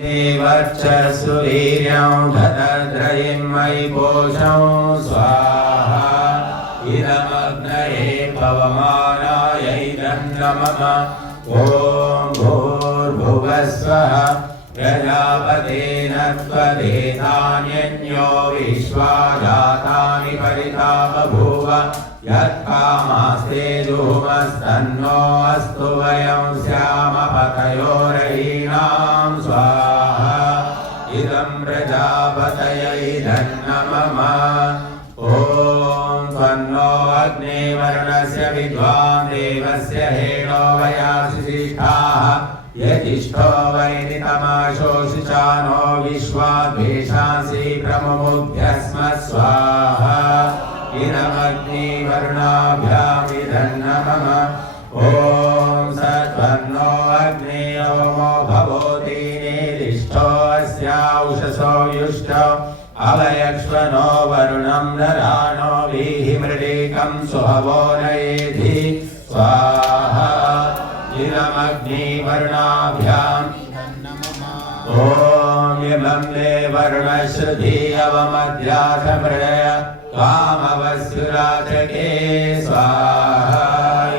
वर्चस्सु वीर्यं धतद्रयिं मयि पोषं स्वाहा इदमग्नये पवमानाय इदन्नमः ॐ भूर्भुवस्वः प्रजापतेन त्वदेतान्यन्यो विश्वा जातानि परिता बभूव यत्कामास्ते धूमस्तन्नो अस्तु वयं स्याम पतयोरयीणां स्वाहा इदं प्रजापतये धन्नमः ॐ त्वन्नो अग्निवर्णस्य विद्वान् देवस्य हेनो वयासिष्ठाः यजिष्ठो वैनितमाशोषिचानो विश्वाद्वेषांसि प्रमुमुभ्यस्मत् स्वाहा इदमग्निवर्णाभ्यामिदन्नमः ॐ सत्वन्नो अग्नेयोमो भवोति नेदिष्ठो अस्याउषसो युष्टो अवयक्ष्वनो वरुणं नराणो वीहिमृडेकं सुहवो नयेधि स्वाहा इदमग्निवर्णाभ्याम् ॐ इमं मे वर्णश्रुधीयवमध्याथमृडय त्वामवस्युराचके स्वाहा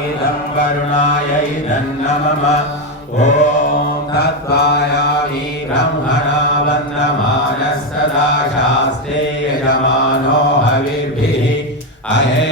इदं वरुणाय इदन्नमः ॐ तत्त्वायामि ब्रह्मणा वन्दमानः सदा शास्त्रे यजमानो हविर्भिः अहे